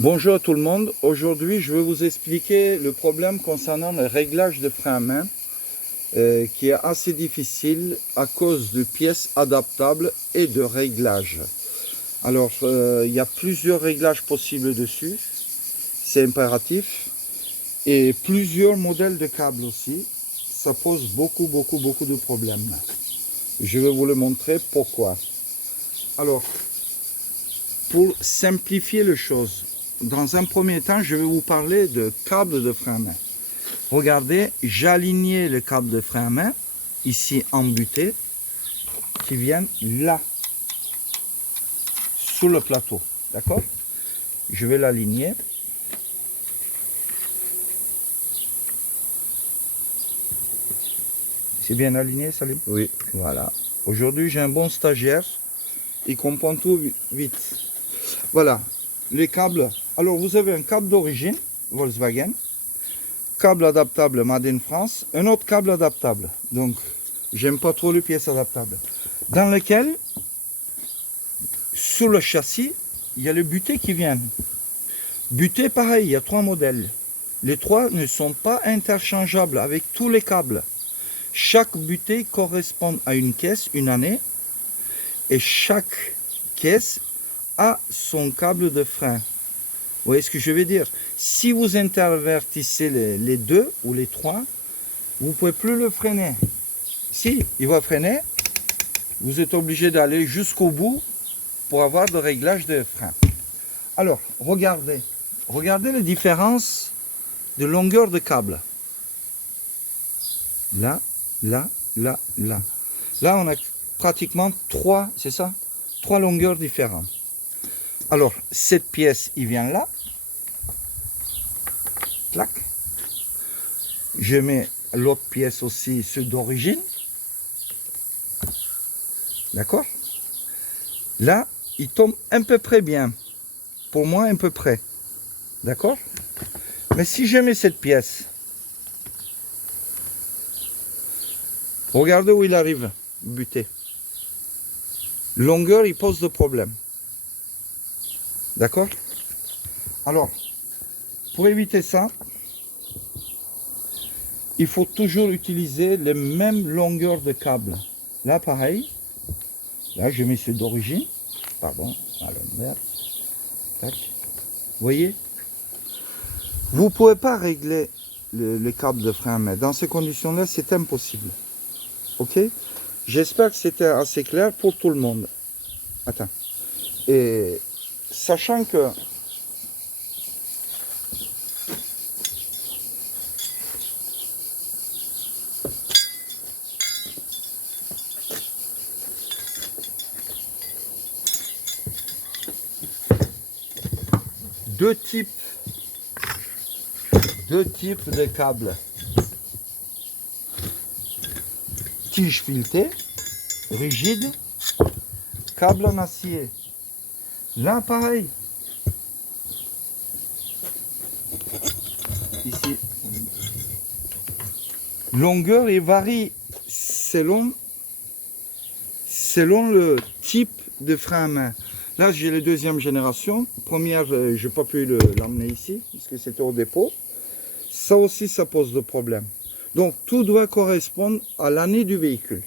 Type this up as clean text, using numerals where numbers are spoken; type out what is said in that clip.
Bonjour à tout le monde. Aujourd'hui, je vais vous expliquer le problème concernant le réglage de frein à main qui est assez difficile à cause de pièces adaptables et de réglages. Alors, il y a plusieurs réglages possibles dessus, c'est impératif, et plusieurs modèles de câbles aussi. Ça pose beaucoup de problèmes. Je vais vous le montrer pourquoi. Alors, pour simplifier les choses, dans un premier temps, je vais vous parler de câbles de frein à main. Regardez, j'ai aligné le câble de frein à main, ici embuté, qui viennent là, sous le plateau. D'accord? Je vais l'aligner. C'est bien aligné, Salim? Oui. Voilà. Aujourd'hui, j'ai un bon stagiaire. Il comprend tout vite. Voilà. Les câbles. Alors, vous avez un câble d'origine, Volkswagen. Câble adaptable Made in France. Un autre câble adaptable. Donc, j'aime pas trop les pièces adaptables. Dans lequel, sur le châssis, il y a les butées qui viennent. Butées, pareil, il y a 3 modèles. Les 3 ne sont pas interchangeables avec tous les câbles. Chaque butée correspond à une caisse, une année. Et chaque caisse a son câble de frein. Vous voyez ce que je veux dire? Si vous intervertissez les 2 ou les 3, vous ne pouvez plus le freiner. Si, il va freiner, vous êtes obligé d'aller jusqu'au bout pour avoir de réglage de frein. Alors, regardez les différences de longueur de câble. Là, là, là, là. Là, on a pratiquement 3, c'est ça? 3 longueurs différentes. Alors, cette pièce, il vient là. Clac. Je mets l'autre pièce aussi, ceux d'origine. D'accord? Là, il tombe à peu près bien. Pour moi, à peu près. D'accord? Mais si je mets cette pièce, regardez où il arrive, buté. Longueur, il pose de problème. D'accord? Alors, pour éviter ça, il faut toujours utiliser les mêmes longueurs de câble. Là, pareil. Là, je mets ceux d'origine. Pardon, à l'envers. Tac. Vous voyez? Vous ne pouvez pas régler les câbles de frein à main. Dans ces conditions-là, c'est impossible. Ok? J'espère que c'était assez clair pour tout le monde. Attends. Et sachant que deux types de câbles. Tige filetée, rigide, câble en acier. Là, pareil. Ici. Longueur et varie selon le type de frein à main. Là, j'ai la deuxième génération. Première, je n'ai pas pu l'emmener ici, parce que c'était au dépôt. Ça aussi, ça pose de problème. Donc, tout doit correspondre à l'année du véhicule.